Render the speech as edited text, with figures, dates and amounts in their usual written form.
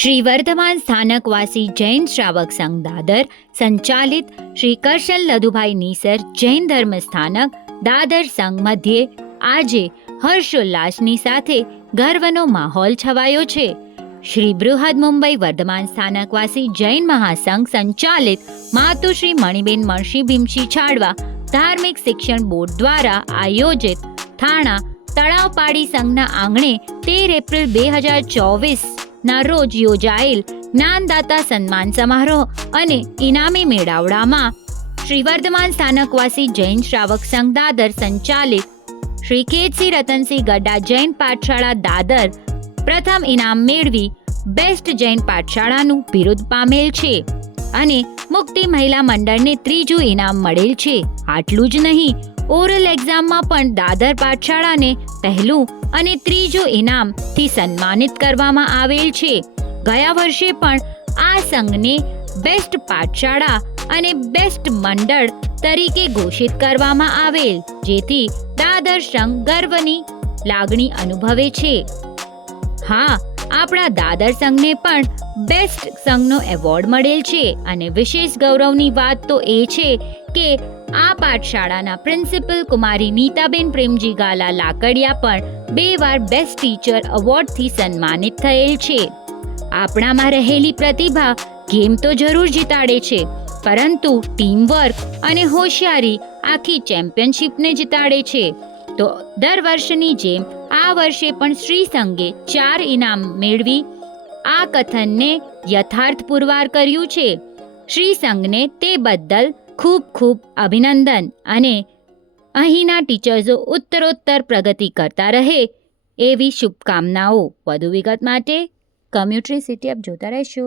શ્રી વર્ધમાન સ્થાનકવાસી જૈન શ્રાવક સંઘ દાદર સંચાલિત શ્રી કરશન લધુભાઈ નીસર જૈન ધર્મ સ્થાનક દાદર સંઘ મધ્યે આજે હર્ષોલ્લાસની સાથે ગર્વનો માહોલ છવાયો છે. શ્રી બૃહદ મુંબઈ વર્ધમાન સ્થાનકવાસી જૈન મહાસંઘ સંચાલિત માતુશ્રી મણિબેન મણશી ભીમશી છાડવા ધાર્મિક શિક્ષણ બોર્ડ દ્વારા આયોજિત થાણા તળાવપાડી સંઘના આંગણે 13 એપ્રિલ 2024 ના રોજ યોજાયેલ જ્ઞાનદાતા સન્માન સમારોહ અને ઇનામી મેળાવડામાં શ્રી વર્ધમાન સ્થાનકવાસી જૈન શ્રાવક સંઘ દાદર સંચાલિત શ્રી કેતસિંહ રતનસિંહ ગડા જૈન પાઠશાળા દાદર પ્રથમ ઇનામ મેળવી બેસ્ટ જૈન પાઠશાળાનું બિરુદ પામેલ છે અને મુક્તિ મહિલા મંડળને ત્રીજું ઇનામ મળેલ છે. આટલું જ નહીં, ઓરલ એક્ઝામમાં પણ દાદર પાઠશાળાને પહેલું અને ત્રીજું ઇનામથી સન્માનિત કરવામાં આવેલ છે. ગયા વર્ષે પણ આ સંઘને બેસ્ટ પાઠશાળા અને બેસ્ટ મંડળ તરીકે ઘોષિત કરવામાં આવેલ, જેથી દાદર સંઘ ગર્વની લાગણી અનુભવે છે. હા, આપણા દાદર સંઘને પણ બેસ્ટ સંઘનો એવોર્ડ મળેલ છે અને વિશેષ ગૌરવની વાત તો એ છે કે આ પાઠશાળાના પ્રિન્સિપલ કુમારી નીતાબેન પ્રેમજી ગાલા લાકડિયા પણ 2 વાર બેસ્ટ ટીચર એવોર્ડથી સન્માનિત થયેલ છે. આપણામાં રહેલી પ્રતિભા ગેમ તો જરૂર જીતાડે છે, પરંતુ ટીમવર્ક અને હોશિયારી આખી ચેમ્પિયનશિપને જીતાડે છે. તો દર વર્ષની જેમ આ વર્ષે પણ શ્રી સંઘે 4 ઇનામ મેળવી આ કથનને યથાર્થ પુરવાર કર્યું છે. શ્રી સંઘને તે બદલ ખૂબ ખૂબ અભિનંદન અને અહીંના ટીચર્સો ઉત્તરોત્તર પ્રગતિ કરતા રહે એવી શુભકામનાઓ. વધુ વિગત માટે કમ્યુનિટી સિટી આપ જોતા રહેશો.